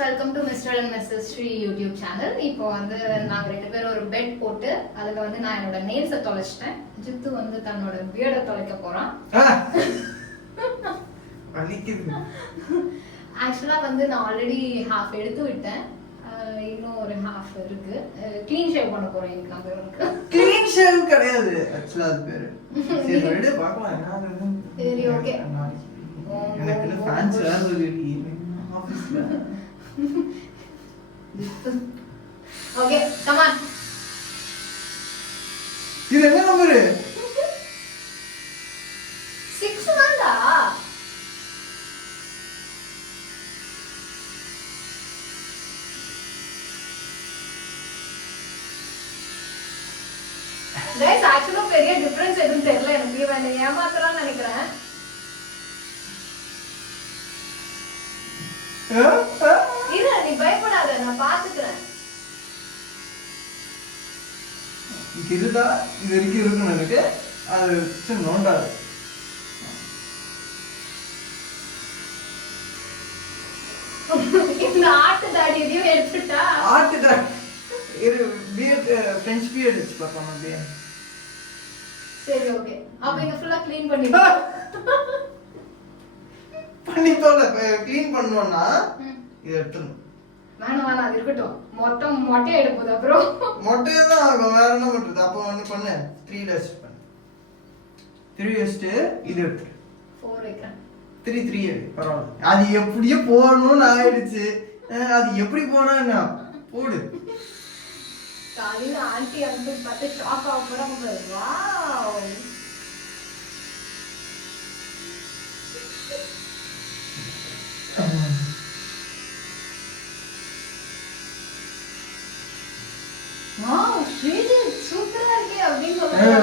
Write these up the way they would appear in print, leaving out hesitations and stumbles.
Welcome to mister and missus Sri YouTube channel. இப்போ வந்து நாங்க ரெண்டு பேரும் ஒரு பெட் போட்டு அதுல வந்து நான் என்னோட நெயில்ஸை தொலைச்சிட்டேன். ஜித்து வந்து தன்னோட பியர்டை தொலைக்க போறான். ஆக்சுவலா வந்து நான் ஆல்ரெடி ஹாஃப் எடுத்து விட்டேன், இன்னும் ஒரு ஹாஃப் இருக்கு. க்ளீன் ஷேவ் பண்ண போறேன் இன்னைக்கு நான் பேருக்கு. க்ளீன் ஷேவ் கிடையாது ஆக்சுவலா அது பேரு. சரி விடு பார்க்கலாம் என்ன. சரி ஓகே. எனக்கு ஃபேன்ஸ் வேற சொல்லிருக்கீங்க ஆபீஸ்ல. Okay come on. இது என்ன நம்பர்? 6 தான்டா. கைஸ் ஆக்சுவலா பெரிய டிஃபரன்ஸ் எதுவும் தெரியல எனக்கு. இவன் ஏமாத்தறான்னு நினைக்கிறேன். இல்ல நீ பயப்படாத, நான் பாத்துக்கிறேன். இதுதா இது வரைக்கும் இருக்கணும் எனக்கு. அது சின்ன நோண்டாது. இந்த ஆட்டு தாடி எதையும் எடுத்துட்டா. ஆட்டு தாடி இது பியர்ட் ஃப்ரெஞ்ச் பியர்ட் வச்சு பார்ப்போம் அப்படியே. சரி ஓகே. அப்ப இங்க ஃபுல்லா க்ளீன் பண்ணி பண்ணிட்டோல. க்ளீன் பண்ணனும்னா இது எடுத்துறணும். வேணாம் அது இருக்கட்டும். மொட்டை எடுப்போம் அப்புறம். மொட்டையே தான் ஆகும், வேற என்ன பண்றது? அப்போ ஒண்ணு பண்ணு, 3 டஸ்ட் பண்ணு. 3 டஸ்ட் இது எடுத்து 4 வைக்கிறேன். 3 எடு பரவாயில்ல. அது எப்படியே போடணும்னு ஆயிடுச்சு. அது எப்படி போனா என்ன போடு. காலையில ஆண்டி அங்கிள் பார்த்து ஷாக் ஆக போறாங்க. வாவ் வாவ் ஸ்ரீஜித் சூப்பரா இருக்கே அப்படின்னு சொல்றாங்க.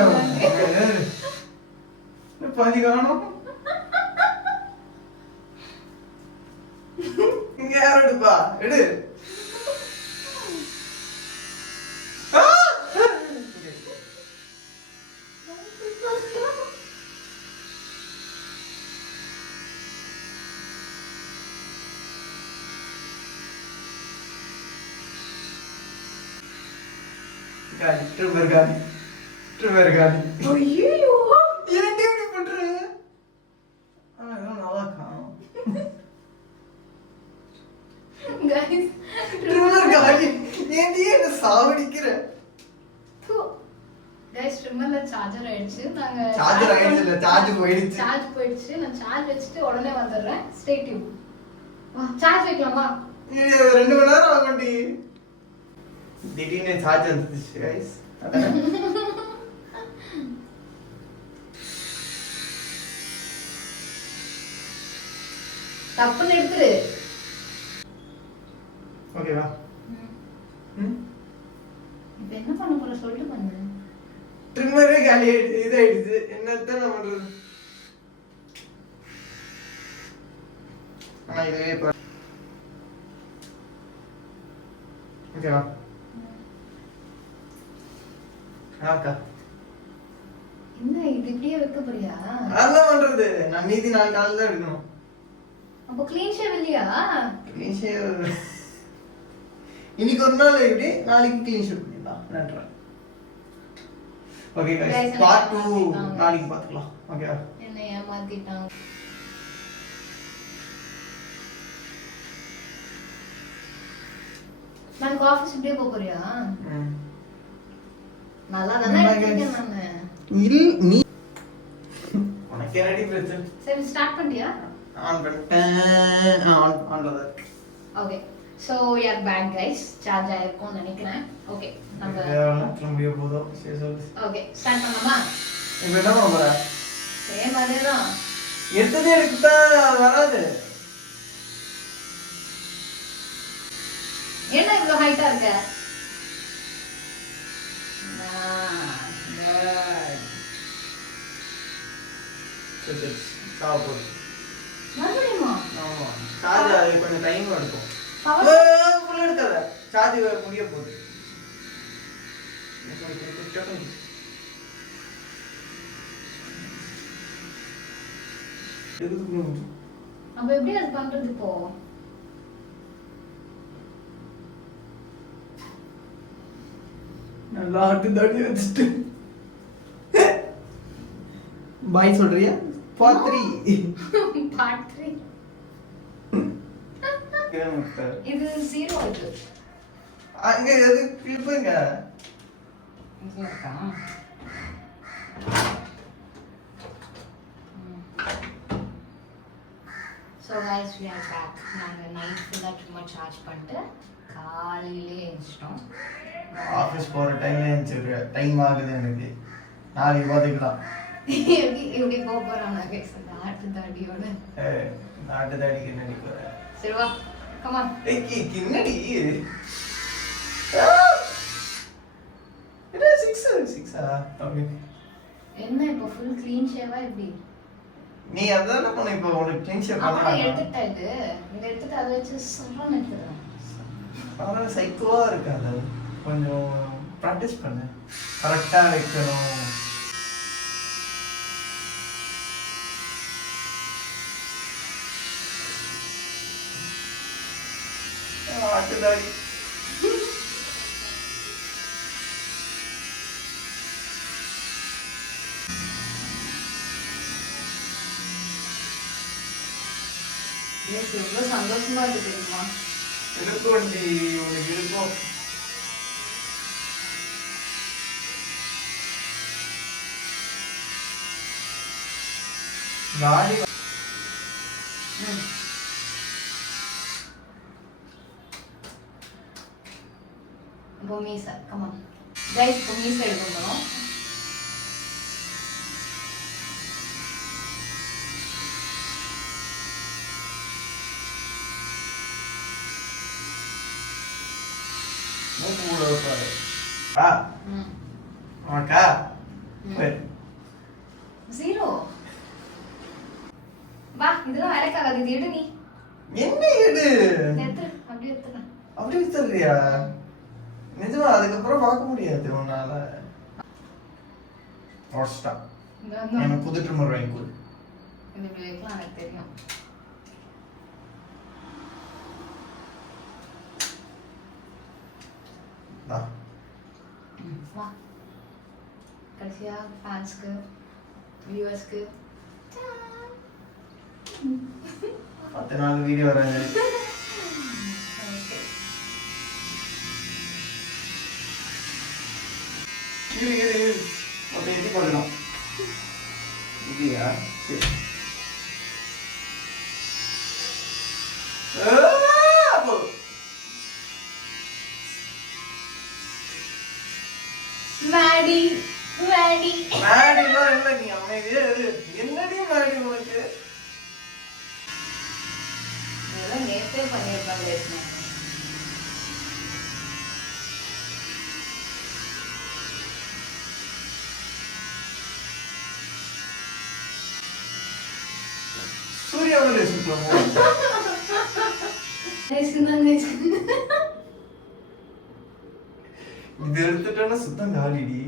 பாதி காணோம். இங்க யார் எடுப்பா? எடு. காடி ட்ரிம்மர் காடி. ஐயோ ஏன்டி இப்படி பண்ற? இதெல்லாம் நல்லா காணும். गाइस ட்ரிம்மர் காடி ஏன்டி என்ன சாவடிக்கிற? गाइस ட்ரிம்மர்ல சார்ஜர் ஆயிடுச்சு. நாங்க சார்ஜர் ஆயிடுச்சு இல்ல, சார்ஜ் போயிடுச்சு. சார்ஜ் போயிடுச்சு. நான் சார்ஜ் வச்சிட்டு உடனே வந்துறேன். Stay tune. வா சார்ஜ் வைக்கலாமா? 2 மணி நேரம் ஆகும்டி. திடீர்னு சார்ஜ் வந்துச்சு गाइस. தப்புன்னு எடுத்துரு. ஓகேவா? இப்போ என்ன பண்ண போற சொல்லிட்டு பண்ணு. ட்ரிம்மரே காலி இதாயிடுச்சு. என்னத்த நான் பண்றது? ஆனா இதுவே ஓகேவா? ஆக்கா என்ன இது இப்படியே வைக்க போறியா? அதெல்லாம் பண்றது நான் மீதி 4 நாள் தான் எடுக்கணும். அப்போ க்ளீன் ஷேவ் இல்லையா? க்ளீன் ஷேவ் இன்னைக்கு ஒரு நாள் இப்படி, நாளைக்கு க்ளீன் ஷேவ் பண்ணிடலாம் நன்றேன். ஓகே गाइस, பார்ட் 2 நாளைக்கு பார்த்துக்கலாம். ஓகேவா? என்ன ஏமாத்திட்டாங்க. நான் ஆஃபீஸ் இப்படியே போறியா? நல்லா தானே இருக்கேன் நானு. நீ உனக்கு என்னடி பிரச்சனை? சரி ஸ்டார்ட் பண்ணியா? ஆன் பண்ணிட்டேன். ஆன்ல தான் இருக்கு. Okay so we are back guys. Charge ஆயிருக்கும்னு நினைக்கிறேன். ஓகே நம்ம திரும்பிய போதோ சரி சொல்லு. ஓகே ஸ்டார்ட் பண்ணலாமா? இப்போ என்ன பண்ண போற? சேம் அதேதான். எடுத்ததே எடுத்தா வராது. என்ன இவ்வளவு ஹைட்டா இருக்க? சரி சாப்பிடு. மறுபடியுமா? ஆமா சார்ஜ் கொஞ்சம் டைம் எடுக்கும். ஃபுல் எடுக்காத, சார்ஜ் முடிய போகுது. அப்ப எப்படி அது பண்றது இப்போ? நல்லா ஆட்டு தாடி வச்சுட்டு பாய் சொல்றியா? பார்ட் 3. பார்ட் 3. இது 0 இது. அங்க எது கிளிப்புங்க? இது இருக்கா? So guys, we are back. நாங்க நைட் ஃபுல்லா சும்மா சார்ஜ் பண்ணிட்டு காலையிலே எழுந்திட்டோம். ஆஃபீஸ் போற டைம்ல எழுந்திருக்க டைம் ஆகுது எனக்கு. நாளைக்கு பாத்துக்கலாம். எப்படி போக போறாங்க guys அந்த ஆட்டு தாடியோட. நாட்டு தாடிக்கு என்னடி போற? சரி வா, come on. என்னடி? இது 6 ஓகே. என்ன இப்போ ஃபுல் க்ளீன் ஷேவா எப்படி? நீ அதான பண்ண இப்போ உனக்கு க்ளீன் ஷேவ் பண்ணா. அப்ப எடுத்துட்டா இது. இத எடுத்துட்டு அத வச்சு சொல்றேன் எடுத்துறேன். ஆனா சைக்கோவா இருக்காது. கொஞ்சம் பிராக்டீஸ் பண்ணு. கரெக்ட்டா வைக்கணும். ஆட்டுதாடி. எனக்கு எவ்வளவு சந்தோஷமா இருக்கு தெரியுமா? இருக்கும்டி, உனக்கு இருக்கும். தாடி இப்போ மீசை, come on. Guys, இப்போ மீசை எடுக்க போறோம். மூக்கு கூட பாரு. ஆ. ஓகே. வெயிட். 0. வா, இதெல்லாம் வேலைக்காகாது. இது எடு நீ. என்ன எடு? எடுத்து, அப்படியே எடுத்துறேன். அப்படியே சொல்றியா? நிஜமா அதுக்கப்புறம் பார்க்க முடியாது உன்னால. ஓஸ்டா. எனக்கு புது ட்ரிம்மர் வாங்கி கொடு. இது இப்படி வைக்கலாம் எனக்கு தெரியும். வா. கடைசியா ஃபேன்ஸ்க்கு, வியூவர்ஸ்க்கு 10 நாள் வீடியோ வராங்க. இரு அப்படி எட்டி போடணும். இல்லையா? சரி. மேடி மேடி மேடிலாம் இல்லை, நீ அமைதியா இரு. என்னடி மேடி உனக்கு? இதெல்லாம் நேத்தே பண்ணியிருப்பாங்க. சூர்யாவோட சுத்தம் இது எடுத்துட்டோன்னா சுத்தம் காலிடி.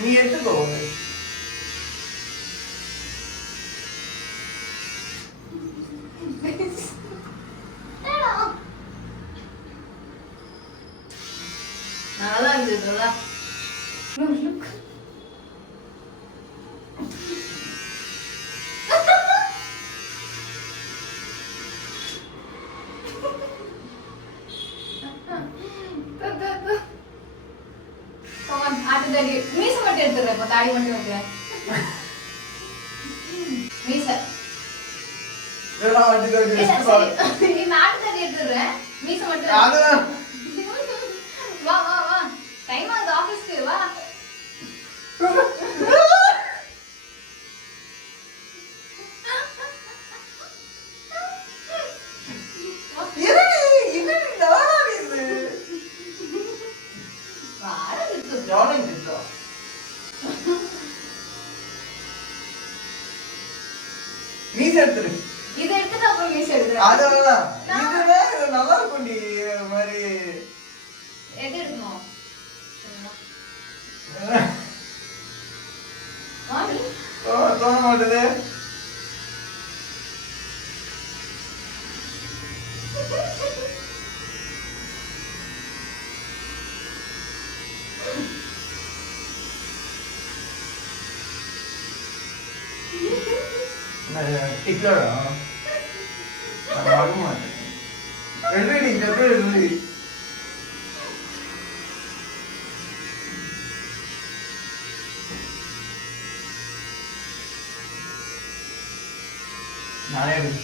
நீ எடுத்துக்கோ. நல்லா இருந்ததுல. மீசை மட்டும் எடுத்துறேன். இப்போ தாடி மட்டும் வைக்கிறேன். மீசை நாட்டு தாடி எடுத்துறேன். மீசை மட்டும். வா வா வா, டைம் ஆகுது ஆபீஸ்க்கு. வா. மீசை எடுத்துரு. இதை எடுத்துட்டு அப்புறம் மீசை எடுக்கிறேன். அதெல்லாம் இது நல்லா இருக்கும். நீ மாதிரி எது எடுக்கணும்? தோண மாட்டேது. டிக்லரா நான் வாங்க மாட்டேன். ரெடி ரெடி நானே ரெடி.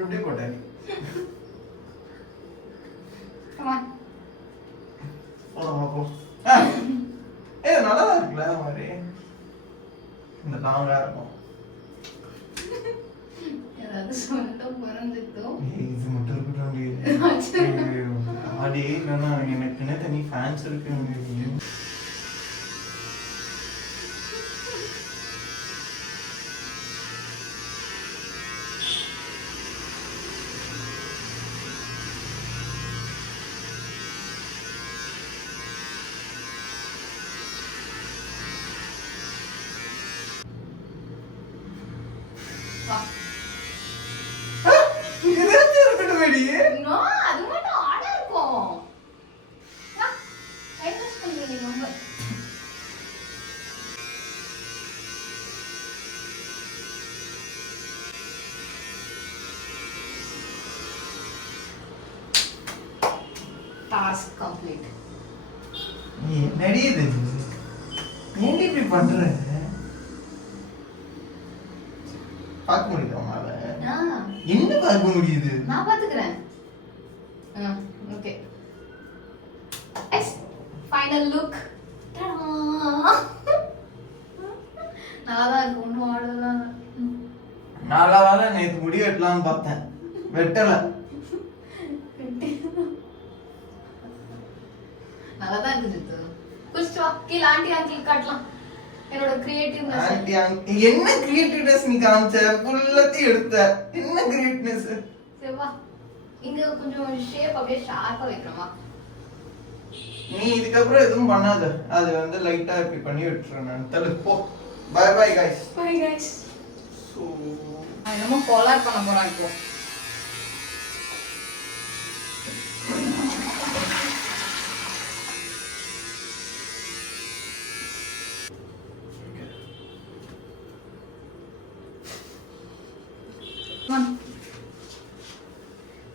எப்படி போட்டேன் Come on. போலாம் போ. ஏ நல்லா இருக்குல்ல மாதிரி இந்த லாங்கா இருக்கும். ஏதாவது சொல்ல மறந்துட்டோம். இது மட்டும் இருக்கட்டும். ஆடி இல்லைன்னா எனக்குன்னே தனி ஃபேன்ஸ் இருக்கு. வா. இதெல்லாம் இருக்கட்டும் வேடி. No, அது மட்டும் ஆடா இருக்கும். வா. ஐடஸ் பண்றீங்க ரொம்ப. Task complete. நீ என்னடி இது? ஏன்டி இப்படி பண்ற? பார்க்க முடியுதா உன்னால? என்ன பார்க்க முடியுது? நான் பாத்துக்கிறேன். ஓகே. Final look. நல்லா இருக்கு. ஒன்றும் ஆடலாம். நாளாவால நேற்று முடி வெட்டலாம்னு பார்த்தேன், வெட்டல. நல்லா தான் இருக்குது ஜித்து. குடிச்சிட்டு வா. கீழே ஆண்டி அங்கிள் காட்டலாம். என்னோட கிரியேட்டிவ்னஸ். என்ன கிரியேட்டிவ்னஸ் நீ காமிச்ச? ஃபுல்லத்தையும் எடுத்த. என்ன கிரியேட்டிவ்னஸ்? சரி வா. இங்க கொஞ்சம் ஷேப் அப்படியே ஷார்ப்பா வைக்கிறோமா? நீ இதுக்கப்புறம் எதுவும் பண்ணாத. அது வந்து லைட்டா இப்படி பண்ணி விட்டுறேன் நான். தள்ளு போ. Bye bye guys. Bye guys. So நம்ம கோலார் பண்ண போறோம் இப்போ.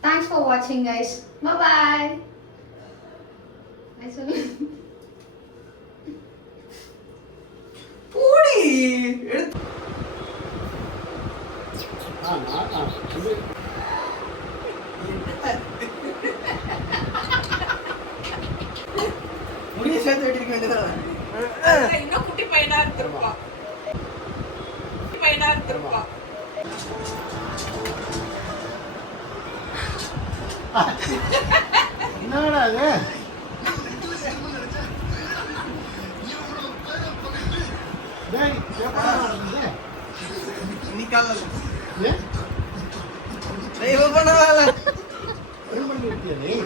Thanks for watching guys. Bye bye. Nice one. போடி எடுத்து முடிய சேர்த்து வெட்டிருக்க வேண்டியதான். இன்னும் குட்டி பையனா இருந்திருப்பா. குட்டி பையனா இருந்திருப்பா. என்னடா அது?